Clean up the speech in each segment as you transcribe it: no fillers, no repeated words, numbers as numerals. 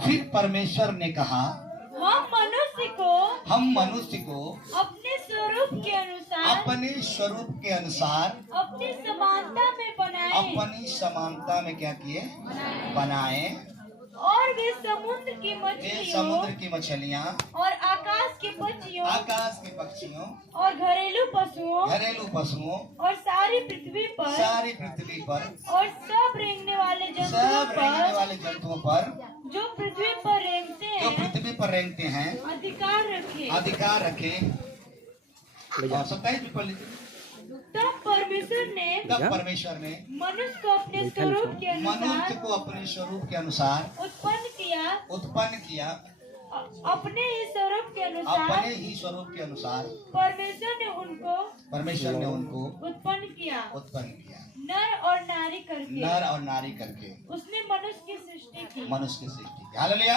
फिर परमेश्वर ने कहा, हम मनुष्य को अपने स्वरूप के अनुसार अपने स्वरूप के अनुसार अपनी समानता में बनाए अपनी समानता में क्या किए? बनाए। और वे समुद्र की मछलियाँ और आकाश के पक्षियों और घरेलू पशुओं और सारी पृथ्वी पर और सब रेंगने वाले जंतुओं पर जो पृथ्वी पर रेंगते हैं अधिकार रखे। और 27 भी पढ़ लीजिए। तब परमेश्वर ने मनुष्य को अपने स्वरूप के अनुसार उत्पन्न किया। अपने ही स्वरूप के अनुसार परमेश्वर ने उनको उत्पन्न किया। नर और नारी करके उसने मनुष्य की सृष्टि की। हालेलुया।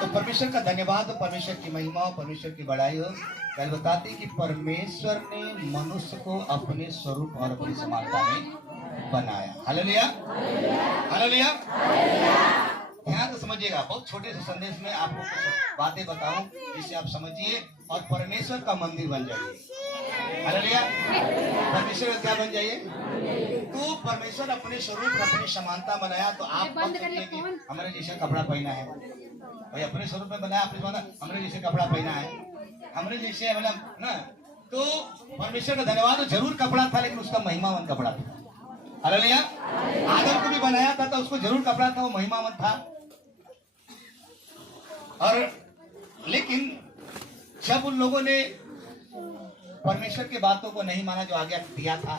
तो परमेश्वर का धन्यवाद, परमेश्वर की महिमा और परमेश्वर की बड़ाई हो। कल बताते कि परमेश्वर ने मनुष्य को अपने स्वरूप और अपनी समानता में बनाया। Hallelujah, hallelujah. ध्यान से समझिएगा, बहुत छोटे से संदेश में आपको कुछ बातें बताऊं जिससे आप समझिए और परमेश्वर का मंदिर बन जाइए। हालेलुया। परमेश्वर का क्या बन जाइए? तो परमेश्वर अपने स्वरूप अपनी समानता बनाया। तो आप कि हमारे जैसा कपड़ा पहना है भाई, अपने स्वरूप में बनाया, अपने हमने जैसे कपड़ा पहना है, हमने जैसे मतलब ना। तो परमेश्वर का धन्यवाद, जरूर कपड़ा था लेकिन उसका महिमावन कपड़ा था। हालेलुया। आदम को भी बनाया था तो उसको जरूर कपड़ा था, वो महिमावन था। और लेकिन जब उन लोगों ने परमेश्वर की बातों को नहीं माना जो आज्ञा दिया था,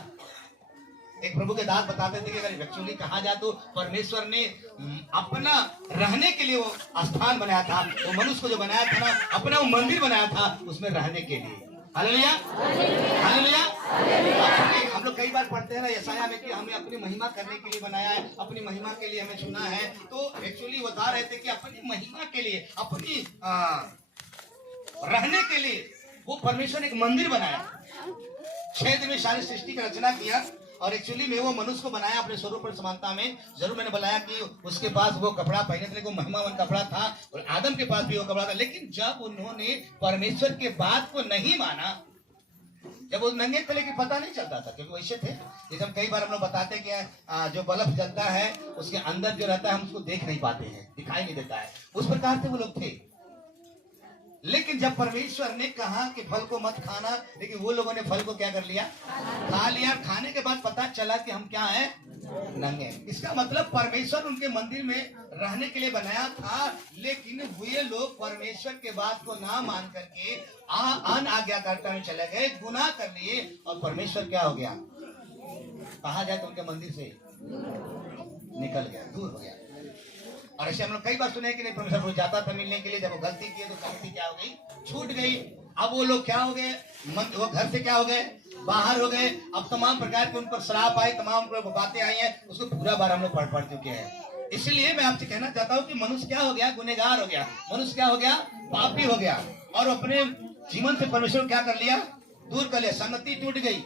एक प्रभु के दास बताते थे कि अगर एक्चुअली कहा जाए तो परमेश्वर ने अपना रहने के लिए वो स्थान बनाया था। वो मनुष्य को जो बनाया था ना, अपना वो मंदिर बनाया था उसमें रहने के लिए। Hallelujah, hallelujah. हम लोग कई बार पढ़ते हैं ना यशायाह में कि हमें अपनी महिमा करने के लिए बनाया है, अपनी महिमा के लिए हमें चुना है। तो एक्चुअली बता रहे थे कि अपनी महिमा के लिए, अपनी रहने के लिए वो परमेश्वर ने एक मंदिर बनाया। 6 दिन में सारी सृष्टि की रचना किया और एक्चुअली में वो मनुष्य को बनाया अपने स्वरूप और समानता में। जरूर मैंने बताया कि उसके पास वो कपड़ा पहने थे, वो महिमावन कपड़ा था और आदम के पास भी वो कपड़ा था। लेकिन जब उन्होंने परमेश्वर के बात को नहीं माना, जब वो नंगे थे लेकिन पता नहीं चलता था क्योंकि वैसे थे। जैसे हम कई बार हम लोग बताते हैं कि जो बल्ब जलता है उसके अंदर जो रहता है हम उसको देख नहीं पाते हैं, दिखाई नहीं देता है, उस प्रकार से वो लोग थे। लेकिन जब परमेश्वर ने कहा कि फल को मत खाना, लेकिन वो लोगों ने फल को क्या कर लिया? खा लिया। खाने के बाद पता चला कि हम क्या हैं? नंगे। इसका मतलब परमेश्वर उनके मंदिर में रहने के लिए बनाया था, लेकिन वे लोग परमेश्वर के बात को ना मान करके अन आज्ञाकारिता में चले गए, गुनाह कर लिए और परमेश्वर क्या हो गया? कहा जाए तो उनके मंदिर से निकल गया, दूर हो गया। और ऐसे हम लोग कई बार सुने कि नहीं, परमेश्वर को जाता था मिलने के लिए, जब वो गलती की तो गलती क्या हो गई? छूट गई। अब वो लोग क्या हो गए? वो घर से क्या हो गए? बाहर हो गए। अब तमाम प्रकार के उन पर श्राप आए, तमाम बातें आई हैं, उसको पूरा बार हम लोग पढ़ चुके हैं। इसलिए मैं आपसे कहना चाहता हूँ कि मनुष्य क्या हो गया? गुनहगार हो गया। मनुष्य क्या हो गया? पापी हो गया और अपने जीवन से परमेश्वर क्या कर लिया? दूर कर लिया। संगति टूट गई।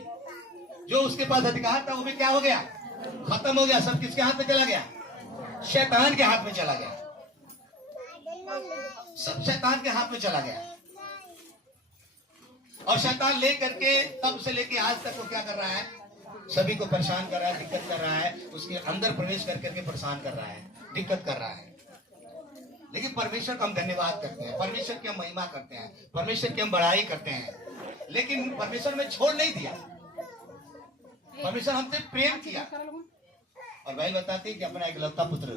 जो उसके पास अधिकार था वो भी क्या हो गया? खत्म हो गया। सब किसके हाथ में चला गया? शैतान के हाथ में चला गया। सब शैतान के हाथ में चला गया। और शैतान ले करके तब से लेके आज तक वो क्या कर रहा है? सभी को परेशान कर रहा है, दिक्कत कर रहा है, उसके अंदर प्रवेश कर करके परेशान कर रहा है, दिक्कत कर रहा है। लेकिन परमेश्वर का हम धन्यवाद करते हैं, परमेश्वर की हम महिमा करते हैं, परमेश्वर की हम बड़ाई करते हैं। लेकिन परमेश्वर में छोड़ नहीं दिया, परमेश्वर हमसे प्रेम किया। और भाई बताते हैं कि अपना एकलौता पुत्र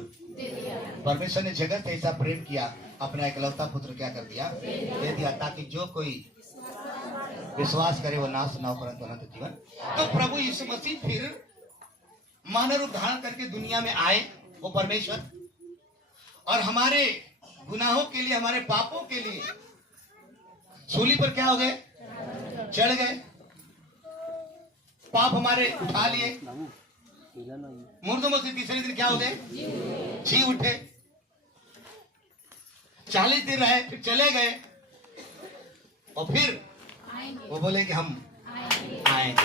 परमेश्वर ने जगत से ऐसा प्रेम किया, अपना एकलौता पुत्र क्या कर दिया? दे दिया, ताकि जो कोई विश्वास करे वो नाश ना हो परंतु अनंत जीवन। तो प्रभु यीशु मसीह फिर मानव रूप धारण करके दुनिया में आए, वो परमेश्वर, और हमारे गुनाहों के लिए, हमारे पापों के लिए सूली पर क्या हो गए? चढ़ गए। पाप हमारे उठा लिए। मुर्दों में से तीसरे दिन क्या हो गए? जी उठे। 40 दिन रहे, फिर चले गए और फिर वो बोले कि हम आएंगे।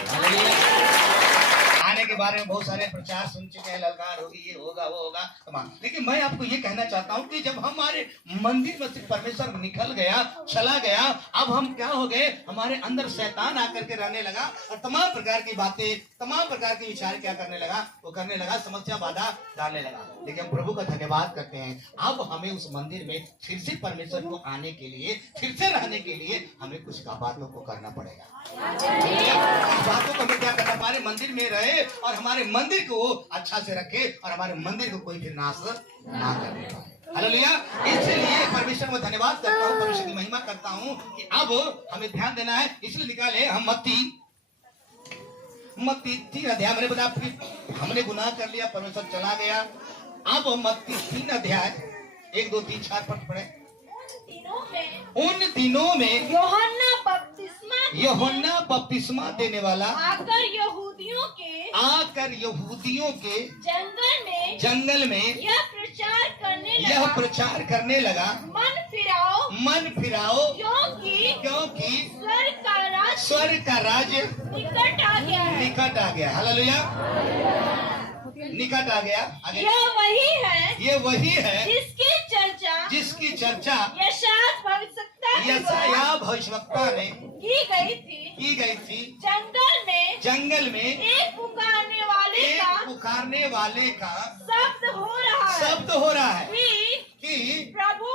आने बनाने के बारे में बहुत सारे प्रचार सुन चुके हैं, ललकार होगी, ये होगा, वो होगा, तमाम। लेकिन मैं आपको ये कहना चाहता हूँ कि जब हमारे मंदिर में से परमेश्वर निकल गया, चला गया, अब हम क्या हो गए, हमारे अंदर शैतान आकर के रहने लगा और तमाम प्रकार की बातें, तमाम प्रकार के विचार क्या करने लगा, वो करने लगा, समस्या बाधा डालने लगा। लेकिन हम प्रभु का धन्यवाद करते हैं, अब हमें उस मंदिर में फिर से परमेश्वर को आने के लिए, फिर से रहने के लिए हमें कुछ बातों को करना पड़ेगा। इस बातों को हमें क्या करना, हमारे मंदिर में रहे और हमारे मंदिर को अच्छा से रखे और हमारे मंदिर को कोई फिर नाश ना करने पाए। हालेलुया। इसलिए परमेश्वर को धन्यवाद करता हूँ, परमेश्वर की महिमा करता हूँ कि अब हमें ध्यान देना है। इसलिए निकाले हम मत्ती 3 अध्याय, मैंने बताया हमने गुनाह कर लिया, परमेश्वर चला गया। अब मत्ती 3 अध्याय 1, 2, 3, 4 पद पढ़े। उन दिनों में यूहन्ना बपतिस्मा देने वाला आकर यहूदियों के जंगल में यह प्रचार करने लगा, मन फिराओ क्योंकि स्वर्ग का राज्य निकट आ गया। हालेलुया। निकट आ गया। आगे ये वही है जिसकी चर्चा यशायाह भविष्यवक्ता ने की गई थी। जंगल में एक पुकारने वाले का शब्द हो रहा है कि प्रभु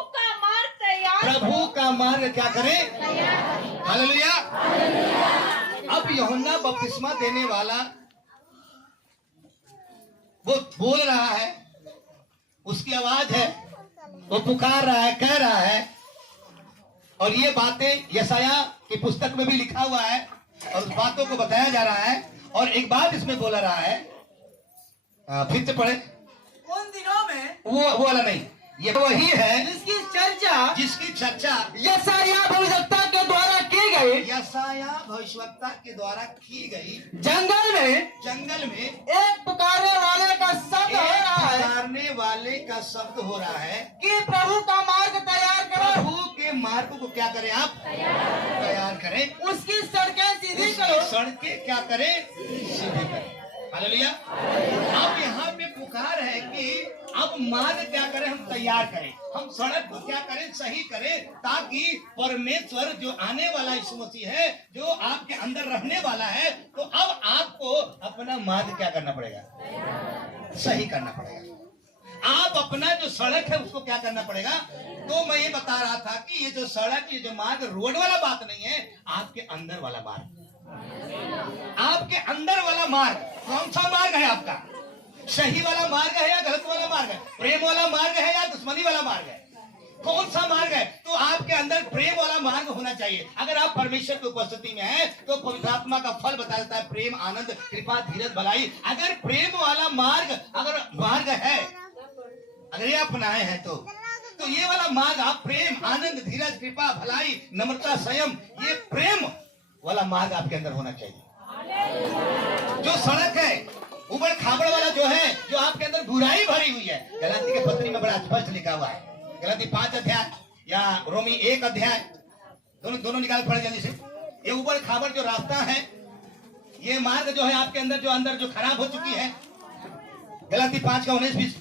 का मार्ग क्या करे। हालेलुया। अब यूहन्ना बपतिस्मा देने वाला वो बोल रहा है, उसकी आवाज है, वो पुकार रहा है, कह रहा है, और ये बातें यशायाह की पुस्तक में भी लिखा हुआ है और उस बातों को बताया जा रहा है। और एक बात इसमें बोला रहा है, फिर से पढ़े। उन दिनों में वो वाला नहीं, ये वही है जिसकी चर्चा यशायाह भविष्यवक्ता के द्वारा की गई। जंगल में एक पुकारने वाले का शब्द हो रहा है कि प्रभु का मार्ग तैयार करो। प्रभु के मार्ग को क्या करें आप? तैयार करें। उसकी सड़कें सीधी करो। सड़कें क्या करें? सीधी करें। हालेलुया। अब यहाँ पे पुकार है कि अब मार्ग क्या करें? हम तैयार करें, हम सड़क को क्या करें? सही करें, ताकि परमेश्वर जो आने वाला यीशु मसीह है, जो आपके अंदर रहने वाला है, तो अब आपको अपना मार्ग क्या करना पड़ेगा? सही करना पड़ेगा। आप अपना जो सड़क है उसको क्या करना पड़ेगा? तो मैं ये बता रहा था कि ये जो सड़क, ये जो मार्ग रोड वाला बात नहीं है, आपके अंदर वाला मार्ग। आपके अंदर वाला मार्ग कौन सा मार्ग है आपका? सही वाला मार्ग है या गलत वाला मार्ग है? प्रेम वाला मार्ग है या दुश्मनी वाला मार्ग है? कौन सा मार्ग है? तो आपके अंदर प्रेम वाला मार्ग होना चाहिए। अगर आप परमेश्वर की उपस्थिति में हैं, तो पवित्र आत्मा का फल बता देता है, प्रेम, आनंद, कृपा, धीरज, भलाई। अगर प्रेम वाला मार्ग है, अगर ये अपनाए हैं तो ये वाला मार्ग आप प्रेम, आनंद, धीरज, कृपा, भलाई, नम्रता, संयम, ये प्रेम वाला मार्ग आपके अंदर होना चाहिए। जो सड़क है उबड़ खाबड़ वाला जो है, जो आपके अंदर बुराई भरी हुई है, गलाती के पत्री में बड़ा स्पष्ट लिखा हुआ है, गलाती 5 अध्याय या रोमी 1 अध्याय, दोनों निकाल पड़े जल्दी से। ये उबड़ खाबड़ जो रास्ता है, ये मार्ग जो है आपके अंदर जो खराब हो चुकी है, गलाती 5 का 19-20।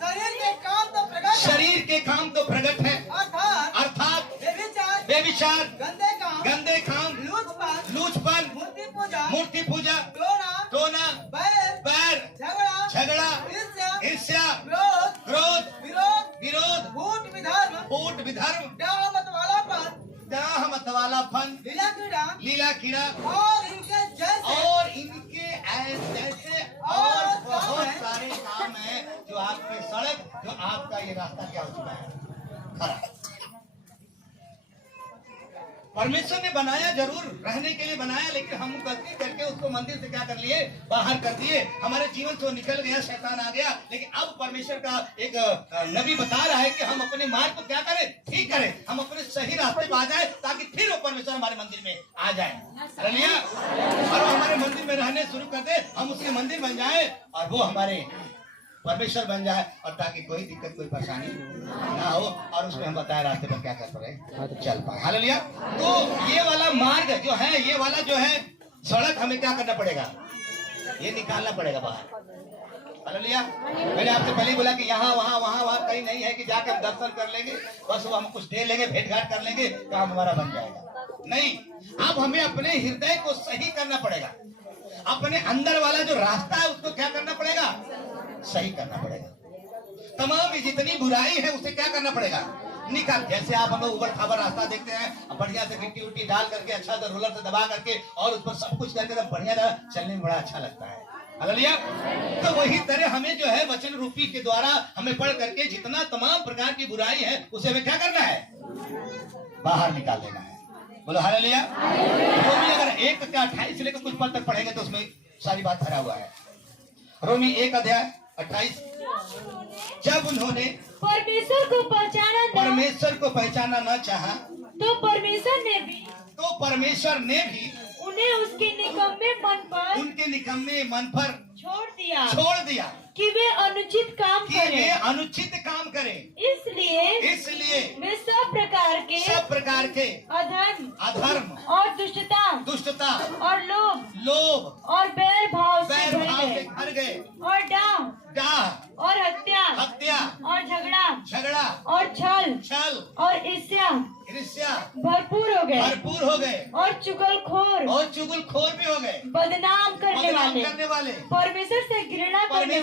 शरीर के काम तो प्रकट है, अर्थात व्यभिचार, गंदे काम, लूचपन, मूर्ति पूजा, टोना, बैर, झगड़ा, ईर्ष्या, क्रोध, विरोध, फूट विधर्म, डाह मत वालापन, लीला कीड़ा और इनके ऐसे और बहुत सारे काम है जो आपकी सड़क, जो आपका ये रास्ता क्या हो चुका है? खराब। परमेश्वर ने बनाया, जरूर रहने के लिए बनाया, लेकिन हम गलती करके उसको मंदिर से क्या कर लिए? बाहर कर दिए। हमारे जीवन से निकल गया, शैतान आ गया। लेकिन अब परमेश्वर का एक नबी बता रहा है कि हम अपने मार्ग को क्या करें? ठीक करें, हम अपने सही रास्ते पर आ जाए, ताकि फिर वो परमेश्वर हमारे मंदिर में आ जाए। और वो हमारे मंदिर में रहने शुरू कर दे, हम उसके मंदिर बन जाए और वो हमारे परमेश्वर बन जाए, और ताकि कोई दिक्कत, कोई परेशानी ना हो, और उसमें हम बताए रास्ते पर क्या कर पाए? चल पाए। हालेलुया। तो ये वाला मार्ग जो है, ये वाला जो है सड़क, हमें क्या करना पड़ेगा? ये निकालना पड़ेगा बाहर। हालेलुया। मैंने आपसे पहले बोला कि यहाँ वहाँ वहाँ वहाँ कहीं नहीं है कि जाकर हम दर्शन कर लेंगे, बस वो हम कुछ दे लेंगे, भेंट घाट कर लेंगे, काम हमारा बन जाएगा। नहीं, अब हमें अपने हृदय को सही करना पड़ेगा। अपने अंदर वाला जो रास्ता है उसको क्या करना पड़ेगा? सही करना पड़ेगा। तमाम जितनी बुराई है उसे क्या करना पड़ेगा? निकाल। जैसे आप हम लोग ऊबड़ खाबड़ रास्ता देखते हैं, बढ़िया से गिट्टी उट्टी डाल करके, अच्छा से रोलर से दबा करके और उस पर सब कुछ करके बढ़िया चलने में बड़ा अच्छा लगता है। हालेलुया। तो वही तरह हमें जो है वचन रूपी के द्वारा हमें पढ़ करके जितना तमाम प्रकार की बुराई है उसे हमें क्या करना है? बाहर निकाल देना है। बोलो हालेलुया। रोमी अगर 1:28 से लेकर कुछ पद तक पढ़ेंगे तो उसमें सारी बात भरा हुआ है। रोमी 1:28। जब उन्होंने परमेश्वर को पहचाना न चाहा, तो परमेश्वर ने भी उन्हें उसके निकम्मे मन पर छोड़ दिया कि वे अनुचित काम करें। इसलिए वे सब प्रकार के अधर्म और दुष्टता और लोभ और बैर भाव से भर गए और डाह और हत्या और झगड़ा और छल और ईर्ष्या भरपूर हो गए और चुगलखोर भी हो गए, बदनाम करने वाले, परमेश्वर से घृणा करने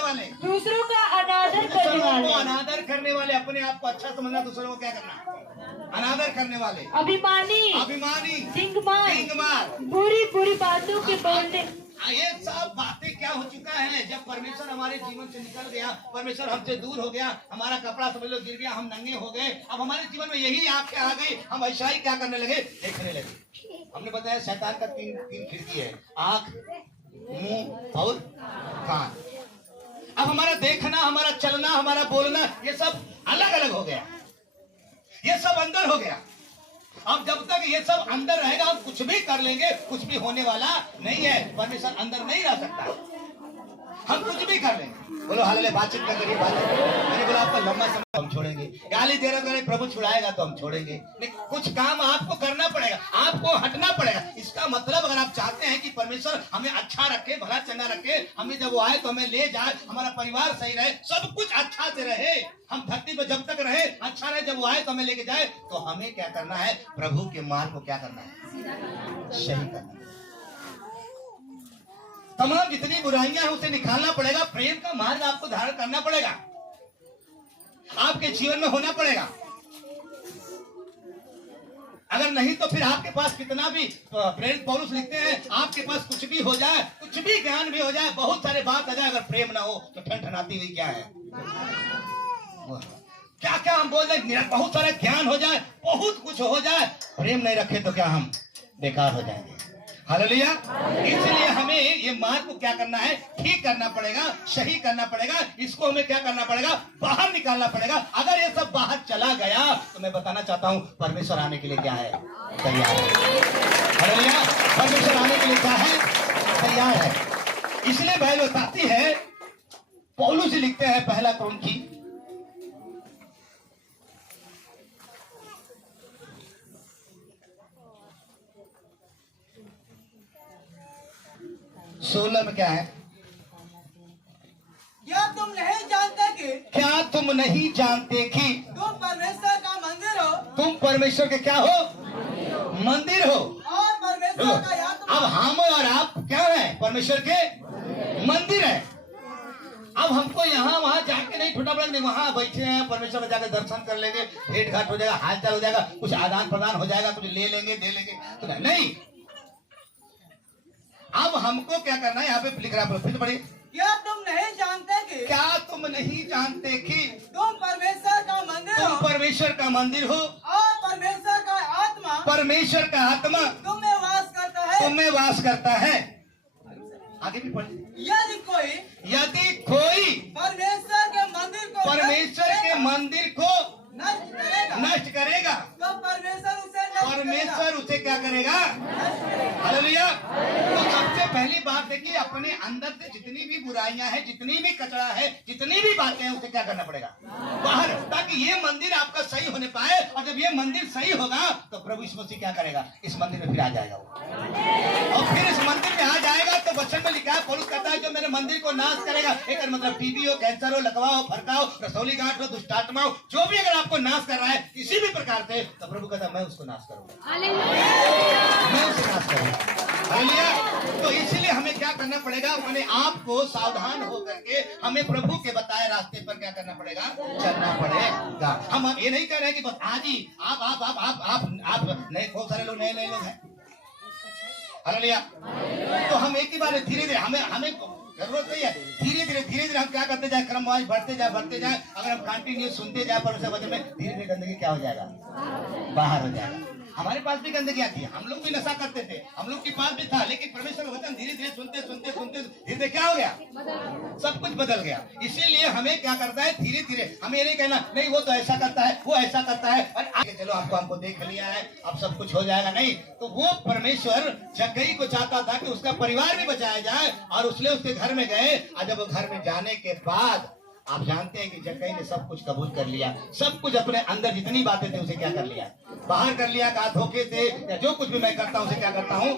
वाले, दूसरों का अनादर करने वाले, अपने आप को अच्छा समझना, दूसरों को क्या करना? अनादर करने वाले, अभिमानी, डिंगमार, बुरी बातों के बोलने। ये सब बातें क्या हो चुका है? जब परमेश्वर हमारे जीवन से निकल गया, परमेश्वर हमसे दूर हो गया, हमारा कपड़ा समझ लो गिर गया, हम नंगे हो गए, अब हमारे जीवन में यही आंखें आ गई, हम ऐसा ही क्या करने लगे? देखने लगे। हमने बताया शैतान का तीन खिड़की है, आंख, मुंह और कान। अब हमारा देखना, हमारा चलना, हमारा बोलना, ये सब अलग अलग हो गया, ये सब अंदर हो गया। अब जब तक ये सब अंदर रहेगा हम कुछ भी कर लेंगे, कुछ भी होने वाला नहीं है। परमेश्वर अंदर नहीं रह सकता, हम कुछ भी कर लेंगे। बोलो हालेलुया। बातचीत न करिए, मैंने बोला आपका लंबा समय हम छोड़ेंगे, गाली दे रहे प्रभु छुड़ाएगा तो हम छोड़ेंगे, लेकिन कुछ काम आपको करना पड़ेगा, आपको हटना पड़ेगा। इसका मतलब अगर आप चाहते हैं कि परमेश्वर हमें अच्छा रखे, भला चंगा रखे, हमें जब वो आए तो हमें ले जाए, हमारा परिवार सही रहे, सब कुछ अच्छा से रहे, हम धरती पर जब तक रहे अच्छा रहे, जब वो आए तो हमें लेके जाए, तो हमें क्या करना है? प्रभु के मार्ग को क्या करना है? सही करना है। तमाम जितनी बुराइयां हैं उसे निकालना पड़ेगा, प्रेम का मार्ग आपको धारण करना पड़ेगा, आपके जीवन में होना पड़ेगा। अगर नहीं तो फिर आपके पास कितना भी, प्रेरित पौलुस लिखते हैं, आपके पास कुछ भी हो जाए, कुछ भी ज्ञान भी हो जाए, बहुत सारे बात आ जाए, अगर प्रेम ना हो तो ठनठनाती हुई क्या है? क्या क्या हम बोल रहे, बहुत सारा ज्ञान हो जाए, बहुत कुछ हो जाए, प्रेम नहीं रखे तो क्या हम बेकार हो जाएंगे। हालेलुया। इसलिए हमें ये मार्ग को क्या करना है? ठीक करना पड़ेगा, सही करना पड़ेगा। इसको हमें क्या करना पड़ेगा? बाहर निकालना पड़ेगा। अगर ये सब बाहर चला गया तो मैं बताना चाहता हूँ परमेश्वर आने के लिए क्या है? तैयार है। हालेलुया। परमेश्वर आने के लिए क्या है? तैयार है। इसलिए बाइबल बताती है, पौलुस जी लिखते हैं पहला कुरिन्थी 16 में क्या है? क्या तुम नहीं जानते कि तुम परमेश्वर का मंदिर हो? तुम परमेश्वर के क्या हो? मंदिर हो। और परमेश्वर का आत्मा। अब हम और आप क्या है? परमेश्वर के मंदिर है। अब हमको यहाँ वहाँ जाके नहीं ढूंढना पड़ेगा, वहाँ बैठे हैं, परमेश्वर में जाकर दर्शन कर लेंगे, भेंट घाट हो जाएगा, हालचाल हो जाएगा, कुछ आदान प्रदान हो जाएगा, कुछ ले लेंगे, दे लेंगे, तो नहीं। अब हमको क्या करना है? यहाँ पे लिख रहा है, फिर पढ़िए। क्या तुम नहीं जानते कि तुम परमेश्वर का मंदिर हो? तुम परमेश्वर का मंदिर हो और परमेश्वर का आत्मा तुम में वास करता है। आगे भी पढ़िए। यदि कोई परमेश्वर के मंदिर को नष्ट करेगा तो परमेश्वर उसे क्या करेगा? हालेलुया। तो सबसे पहली बात है कि अपने अंदर से जितनी भी बुराइयां हैं, जितनी भी कचरा है, जितनी भी बातें हैं, उसे क्या करना पड़ेगा? बाहर, ताकि ये मंदिर आपका सही होने पाए। और जब ये मंदिर सही होगा तो प्रभु यीशु मसीह क्या करेगा? इस मंदिर में फिर आ जाएगा वो, और फिर इस मंदिर में आ जाएगा तो वचन में लिखा है, पौलुस कहता है जो मेरे मंदिर को नाश करेगा, एक मतलब टीबी हो, कैंसर हो, लकवा हो, फरका हो, रसौली गांठ हो, दुष्टात्मा हो, जो भी अगर आपको नाश कर रहा है किसी भी प्रकार से, तो प्रभु कहता है मैं उसको नाश करूंगा, मैं उसे नाश करूंगा। हालेलुया। तो इसलिए हमें क्या करना पड़ेगा, अपने आप को सावधान होकर के हमें प्रभु के बताए रास्ते पर क्या करना पड़ेगा, चलना पड़ेगा। हम ये नहीं कह रहे हैं कि बस आज ही आप नए, बहुत सारे लोग नए लोग हैं। हालेलुया। तो हम एक ही बार धीरे धीरे हमें जरूरत नहीं है, धीरे धीरे हम क्या करते जाए, क्रम वाइज बढ़ते जाए। अगर हम कंटिन्यू सुनते जाए पर उसे वजह में धीरे धीरे गंदगी क्या हो जाएगा, बाहर हो जाएगा। हमारे पास भी गंदगी आती है, हम लोग भी नशा करते थे, हम लोग के पास भी था, लेकिन परमेश्वर वचन धीरे धीरे सुनते धीरे क्या हो गया, सब कुछ बदल गया। इसीलिए हमें क्या करता है, धीरे धीरे हमें ये नहीं कहना नहीं वो तो ऐसा करता है, वो ऐसा करता है और आगे चलो हमको देख लिया है अब सब कुछ हो जाएगा, नहीं। तो वो परमेश्वर जक्कई को चाहता था कि उसका परिवार भी बचाया जाए और उसने उसके घर में गए। और जब वो घर में जाने के बाद आप जानते हैं कि जक्कई ने सब कुछ कबूल कर लिया, सब कुछ अपने अंदर जितनी बातें थी उसे क्या कर लिया, बाहर कर लिया। कहा धोखे से या जो कुछ भी मैं करता हूँ उसे क्या करता हूँ,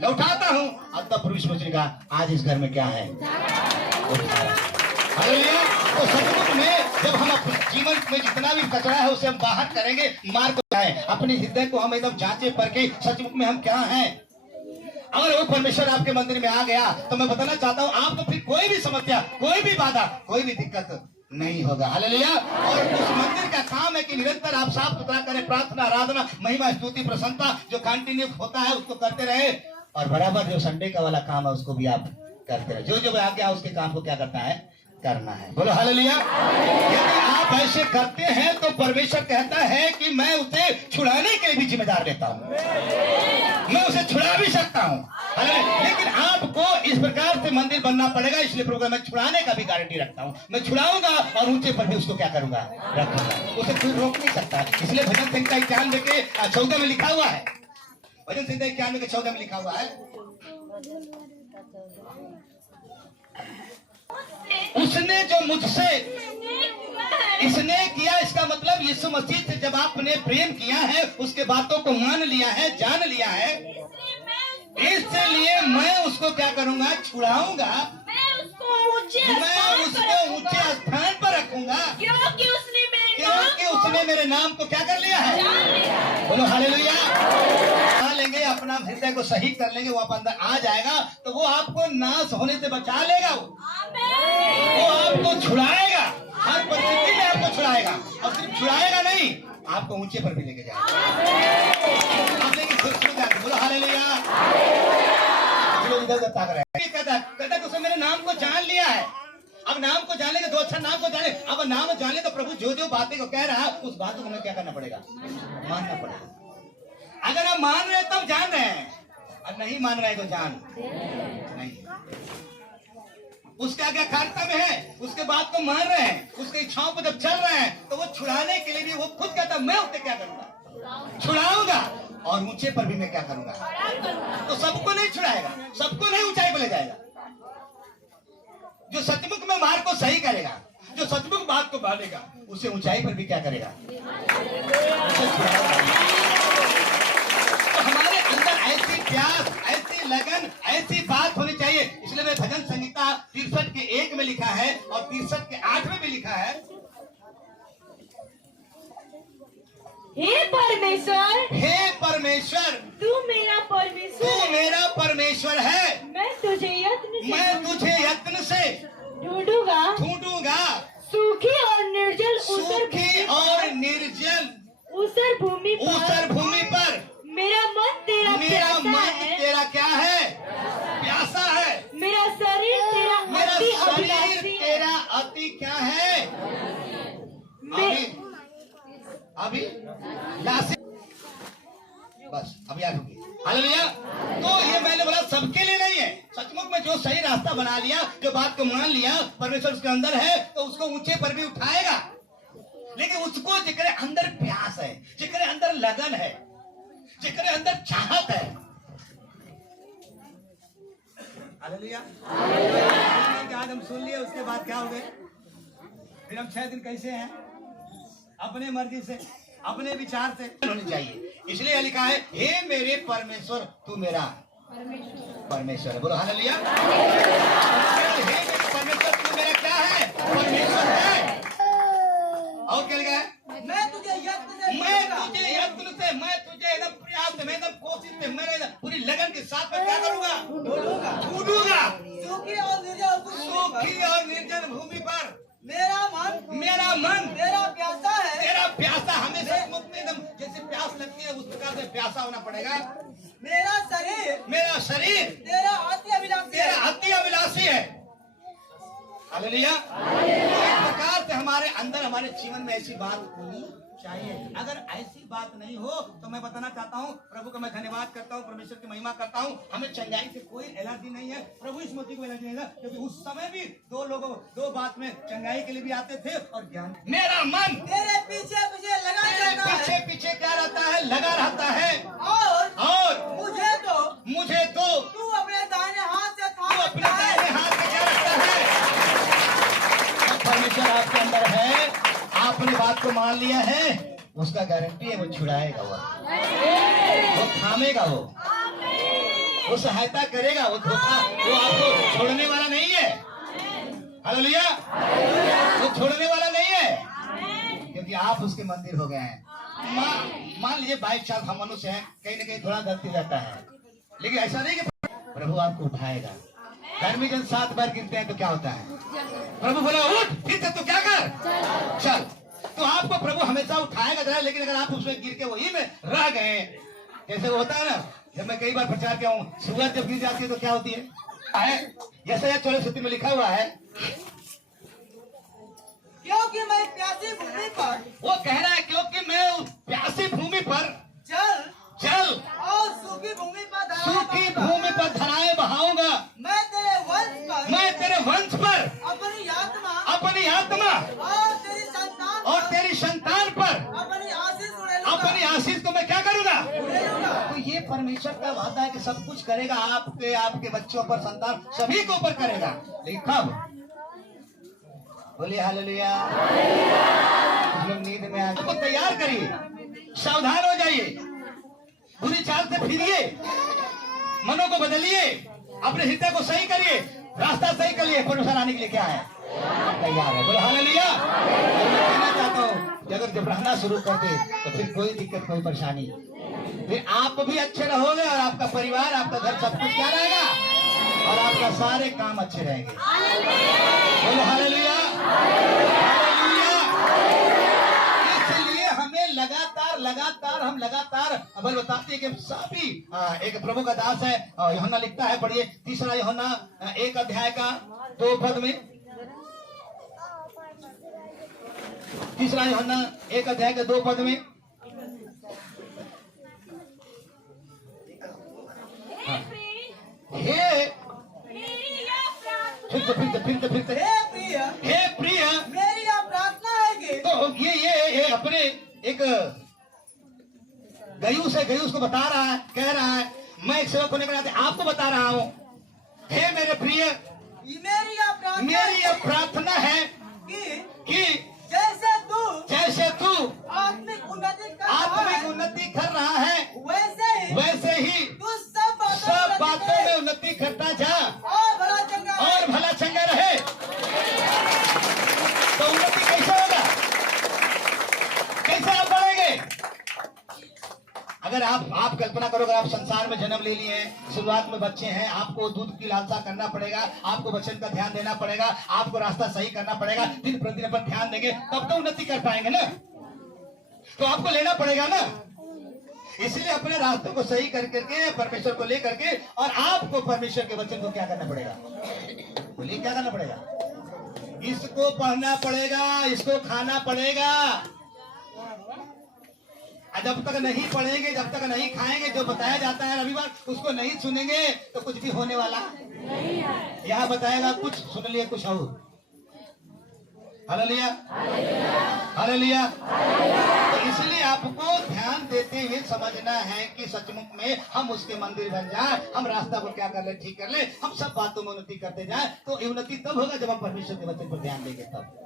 लौटाता हूँ। और तब पुरुष ने कहा आज इस घर में क्या है, हालेलुया। तो सचमुच में जब हम अपने जीवन में जितना भी कचरा है उसे हम बाहर करेंगे, मार को जाए अपने हृदय को हम एकदम जांचे परखे सचमुच में हम क्या हैं। अगर वो परमेश्वर आपके मंदिर में आ गया तो मैं बताना चाहता हूँ आपको फिर कोई भी समस्या, कोई भी बाधा, कोई भी दिक्कत नहीं होगा। हालेलुया। और उस मंदिर का काम है कि निरंतर आप साफ सुथरा करें, प्रार्थना, आराधना, महिमा, स्तुति, प्रसन्नता जो कंटिन्यू होता है उसको करते रहे। और बराबर जो संडे का वाला काम है उसको भी आप करते रहे। जो जो आ गया उसके काम को क्या करना है, करना है। बोलो हालेलुया। यदि आप ऐसे करते हैं तो परमेश्वर कहता है कि मैं उसे छुड़ाने के लिए भी जिम्मेदार रहता हूँ, मैं उसे छुड़ा भी सकता हूँ। लेकिन आपको इस प्रकार से मंदिर बनना पड़ेगा। इसलिए प्रोग्राम मैं छुड़ाने का भी गारंटी रखता हूँ, मैं छुड़ाऊंगा और ऊंचे पर भी उसको क्या करूंगा, रखूंगा, उसे कोई रोक नहीं सकता। इसलिए भजन संहिता 91 के 14 में लिखा हुआ है, भजन संहिता 91 के 14 में लिखा हुआ है, उसने जो मुझसे इसने किया, इसका मतलब यीशु मसीह से जब आपने प्रेम किया है, उसके बातों को मान लिया है, जान लिया है, इसलिए मैं उसको क्या करूंगा, छुड़ाऊंगा, मैं उसको ऊंचे स्थान पर रखूंगा, क्योंकि उसने मेरे नाम को क्या कर लिया है। बोलो हालेलुया। लेंगे अपना हृदय को सही कर लेंगे, वो आप अंदर आ जाएगा तो वो आपको नाश होने से बचा लेगा, वो आपको छुड़ाएगा, हर परिस्थिति में आपको छुड़ाएगा। और सिर्फ छुड़ाएगा नहीं, आपको ऊंचे पर भी लेके जाएगा। आप लेकिन बोलो हालेलुया। इधर उधर ताक रहे हैं, कहता उसने मेरे नाम को जान लिया है। अब नाम को जाने के दो अच्छा नाम को जाने, अब नाम जाने तो प्रभु जो जो बातें को कह रहा है उस बातों को हमें क्या करना पड़ेगा, मानना पड़ेगा। अगर आप मान रहे हैं तब जान रहे हैं, और नहीं मान रहे हैं तो जान नहीं। उसका क्या कर्तव्य है, उसके बात को मान रहे हैं, उसकी इच्छाओं को जब चल रहे हैं तो वो छुड़ाने के लिए भी वो खुद कहता मैं उसे क्या करूंगा, छुड़ाऊंगा और ऊंचे पर भी मैं क्या करूंगा। तो सबको नहीं छुड़ाएगा, सबको नहीं ऊंचाई पर ले जाएगा। जो सचमुच में मार्ग को सही करेगा, जो सचमुच बात को बांधेगा, उसे ऊंचाई पर भी क्या करेगा, तो हमारे अंदर ऐसी प्यास, ऐसी लगन, ऐसी बात होनी चाहिए। इसलिए मैं भजन संहिता 63 के 1 में लिखा है और 63 के 8 में भी लिखा है, हे परमेश्वर, हे परमेश्वर, तू मेरा परमेश्वर, तू मेरा परमेश्वर है। मैं तुझे यत्न से ढूंढूंगा, सूखी और निर्जल ऊसर भूमि पर। मेरा मन तेरा क्या है, प्यासा है। मेरा शरीर तेरा अति क्या है, अभी बस अभी आ रुकी। हालेलुया। तो ये मैंने बोला सबके लिए नहीं है। सचमुच में जो सही रास्ता बना लिया, जो बात को मान लिया, परमेश्वर उसके अंदर है तो उसको ऊंचे पर भी उठाएगा। लेकिन उसको जिकरे अंदर प्यास है, जिकरे अंदर लगन है, जिकरे अंदर चाहत है। हालेलुया। आज हम सुन लिए, उसके बाद क्या हो गए, फिर हम 6 दिन कैसे हैं, अपने मर्जी से, अपने विचार से होनी चाहिए। इसलिए लिखा है हे मेरे परमेश्वर तू मेरा परमेश्वर है। बोलो हालेलुया। हे मेरे परमेश्वर, तू मेरा क्या है? परमेश्वर है। और क्या लिखा है? मैं तुझे यत्न से मैं तुझे एकदम प्रयास में, एकदम कोशिश में, मैं पूरी लगन के साथ में क्या करूंगा? ढूंढूंगा। सूखी और निर्जल सूखी और निर्जन भूमि पर मेरा मन तेरा प्यासा है। तेरा प्यासा, हमें सचमुच में एकदम जैसे प्यास लगती है उस प्रकार से प्यासा होना पड़ेगा। मेरा शरीर तेरा अति अभिलाषी है। हालेलुया। इस प्रकार से हमारे अंदर, हमारे जीवन में ऐसी बात होनी चाहिए। अगर ऐसी बात नहीं हो तो मैं बताना चाहता हूँ, प्रभु का मैं धन्यवाद करता हूँ, परमेश्वर की महिमा करता हूँ। हमें चंगाई से कोई एलर्जी नहीं है। प्रभु इस मोती को एलर्जी नहीं है, क्योंकि उस समय भी दो बात में चंगाई के लिए भी आते थे और ज्ञान। मेरा मन तेरे पीछे पीछे लगा रहता है। पीछे पीछे क्या रहता है? लगा रहता है। और मुझे तो तू अपने दाहिने हाथ से थाम अपने रखता है। दाहिने हाथ में क्या रखता है? परमेश्वर आपके अंदर है, आपने बात को मान लिया है, उसका गारंटी है वो छुड़ाएगा, वो थामेगा, वो सहायता करेगा, वो आपको छोड़ने वाला नहीं है। हालेलुया। वो छोड़ने वाला नहीं है, क्योंकि आप उसके मंदिर हो गए हैं। मान लीजिए 22 साल हम मनुष्य हैं, कहीं ना कहीं थोड़ा गलती रहता है, लेकिन ऐसा नहीं कि प्रभु आपको उठाएगा। धर्मी जन 7 बार गिनते हैं तो क्या होता है? प्रभु बोला उठ, फिर से तू क्या कर? चल। तो आपको प्रभु हमेशा उठाएगा जरा, लेकिन अगर आप उसमें गिर के वही में रह गए, जैसे वो होता है ना, जब मैं कई बार प्रचार किया हूँ, सूरज जब गिर जाती है तो क्या होती है? जैसे 14:7 में लिखा हुआ है, क्योंकि मैं प्यासी भूमि पर, वो कह रहा है क्योंकि मैं उस प्यासी भूमि पर जल और सूखी भूमि पर धराएं बहाऊंगा। मैं तेरे वंश पर अपनी आत्मा और तेरी संतान पर अपनी आशीष को मैं क्या करूंगा? तो ये परमेश्वर का वादा है कि सब कुछ करेगा, आपके बच्चों पर, संतान सभी के ऊपर करेगा। लेकिन कब? बोलिए हालेलुया। कुछ लोग नींद में आपको तैयार करिए, सावधान हो जाइए, बुरी चाल से फिरिए, मनों को बदलिए, अपने हृदय को सही करिए, रास्ता सही करिए। परमेश्वर आने के लिए क्या है? तैयार है। बोलो हालेलुया। मैं कहना चाहता हूँ कि अगर जब रहना शुरू कर दे तो फिर कोई दिक्कत, कोई परेशानी, फिर आप भी अच्छे रहोगे और आपका परिवार, आपका घर, सब कुछ क्या रहेगा, और आपका सारे काम अच्छे रहेंगे। बोलो हालेलुया। इसलिए हमें लगातार हम अब बताते हैं कि सभी एक प्रभु का दास है, यूहन्ना लिखता है, पढ़िए 3 यूहन्ना 1 अध्याय का 2 पद में, 3 यूहन्ना 1 अध्याय के 2 पद में, हे फिर हे प्रिय मेरी यह प्रार्थना है कि तो ये अपने एक गयूस को बता रहा है, कह रहा है, मैं एक सेवक होने के नाते आपको बता रहा हूँ, हे मेरे प्रिय, मेरी यह प्रार्थना है कि जैसे तू आत्मिक उन्नति कर रहा है, वैसे ही तू सब बातों में उन्नति करता जा और भला चंगा रहे। तो उन्नति कैसे होगा? कैसे आप बढ़ेंगे? अगर आप कल्पना करो, अगर आप संसार में जन्म ले लिए हैं, शुरुआत में बच्चे हैं, आपको दूध की लालसा करना पड़ेगा, आपको वचन का ध्यान देना पड़ेगा, आपको रास्ता सही करना पड़ेगा, दिन प्रतिदिन पर ध्यान देंगे, तब तो उन्नति कर पाएंगे ना। तो आपको लेना पड़ेगा ना। इसलिए अपने रास्तों को सही करके परमेश्वर को लेकर के, और आपको परमेश्वर के वचन को क्या करना पड़ेगा? बोलिए क्या करना पड़ेगा? इसको पढ़ना पड़ेगा, इसको खाना पड़ेगा। जब तक नहीं पढ़ेंगे, जब तक नहीं खाएंगे, जो बताया जाता है रविवार, उसको नहीं सुनेंगे तो कुछ भी होने वाला यहाँ बताएगा कुछ, सुन लिए कुछ और। Hallelujah, hallelujah. तो इसलिए आपको ध्यान देते हुए समझना है कि सचमुच में हम उसके मंदिर बन जाए, हम रास्ता को क्या कर ले, ठीक कर ले, हम सब बातों में उन्नति करते जाए। तो उन्नति तब होगा जब हम परमेश्वर के वचन पर ध्यान देंगे। तब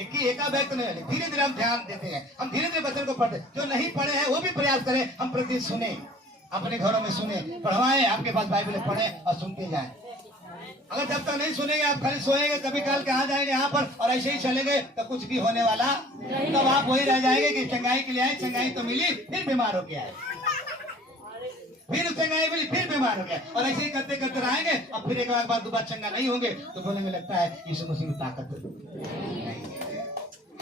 एकाएक नहीं, धीरे धीरे हम ध्यान देते हैं, हम धीरे धीरे वचन को पढ़ते। जो नहीं पढ़े हैं वो भी प्रयास करें, हम प्रतिदिन सुने, अपने घरों में सुने, पढ़वाएं, आपके पास बाइबल पढ़े और सुनते जाएं। अगर जब तक नहीं सुनेंगे, आप खाली सोएंगे, कभी काल के आ जाएंगे यहाँ पर और ऐसे ही चलेंगे तो कुछ भी होने वाला तब आप वही रह जाएंगे कि चंगाई के लिए आए, चंगाई तो मिली, फिर बीमार हो गया है, फिर चंगाई मिली, फिर बीमार हो गया, और ऐसे ही करते करते रहेंगे और फिर एक बार दोबारा चंगा नहीं होंगे तो बोलने में लगता है यीशु मसीह में ताकत नहीं है।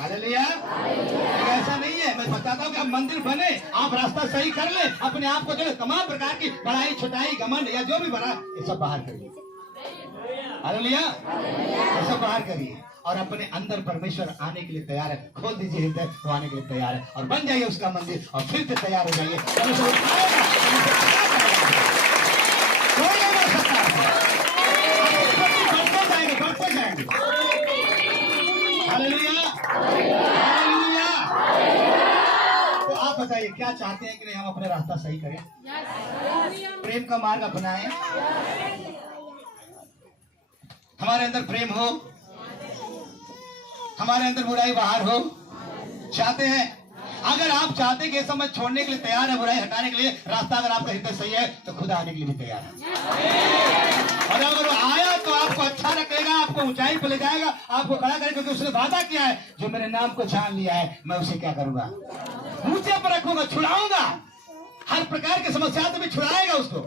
हालेलुया। ऐसा नहीं है, मैं बताता हूँ कि आप मंदिर बने, आप रास्ता सही कर ले, अपने आप को जो तमाम प्रकार की बड़ाई, छोटाई, घमंड या जो भी बना, ये सब बाहर करिए। हालेलुया, ये सब बाहर करिए और अपने अंदर परमेश्वर आने के लिए तैयार है। खोल दीजिए हृदय, वो आने के लिए तैयार है और बन जाइए उसका मंदिर और फिर से तैयार हो जाइए। परमेश्वर उठाएगा, कोई नहीं बढ़ सकता, बढ़ते जाएंगे, बढ़ते जाएंगे। Hallelujah, hallelujah. तो आप बताइए क्या चाहते हैं कि नहीं हम अपने रास्ता सही करें, प्रेम का मार्ग अपनाएं, हमारे अंदर प्रेम हो, हमारे अंदर बुराई बाहर हो। चाहते हैं? अगर आप चाहते हैं कि समय छोड़ने के लिए तैयार है, बुराई हटाने के लिए रास्ता अगर आपका हृदय सही है तो खुदा आने के लिए भी तैयार है। और अगर वो आया तो आपको अच्छा रखेगा, आपको ऊंचाई पर ले जाएगा, आपको खड़ा करेगा, क्योंकि उसने वादा किया है जो मेरे नाम को जान लिया है मैं उसे क्या करूंगा, ऊंचे पर रखूंगा, छुड़ाऊंगा, हर प्रकार की समस्या से भी छुड़ाएगा उसको,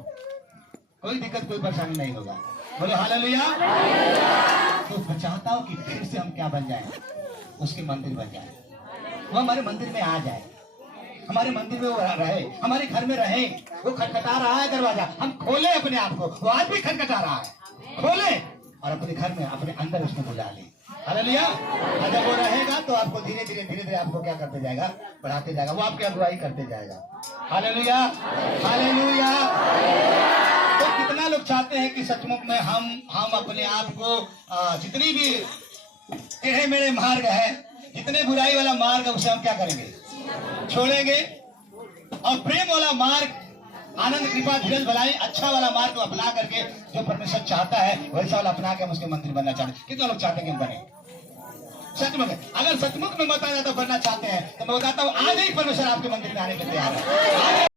कोई दिक्कत कोई परेशानी नहीं होगा। बोले हालेलुया। तो मैं चाहता हूँ कि फिर से हम क्या बन जाएं, उसके मंदिर बन जाए, वो हमारे मंदिर में आ जाए, हमारे मंदिर में वो रहे, हमारे घर में रहे। वो खटखटा रहा है दरवाजा, हम खोले अपने आप को, वो आज भी खटखटा रहा है, खोले और अपने घर में, अपने अंदर उसको बुला ले। हालेलुया। जब वो रहेगा तो आपको धीरे धीरे धीरे धीरे आपको क्या करते जाएगा, बढ़ाते जाएगा, वो आपकी अगुवाई करते जाएगा। Hallelujah, hallelujah. तो कितना लोग चाहते हैं कि सचमुच में हम अपने आप को जितनी भी टेढ़े मेढ़े मार्ग है, जितने बुराई वाला मार्ग है, उसे हम क्या करेंगे, छोड़ेंगे और प्रेम वाला मार्ग, आनंद, कृपा, धीरज, भलाई, अच्छा वाला मार्ग को अपना करके जो परमेश्वर चाहता है वैसा वाला अपना के हम उसके मंदिर बनना चाहते हैं। कितना लोग चाहते हैं कि हम बने सचमुच? अगर सचमुच में बताया तो बनना चाहते हैं तो मैं बताता हूँ आज ही परमेश्वर आपके मंदिर में आने के लिए तैयार है।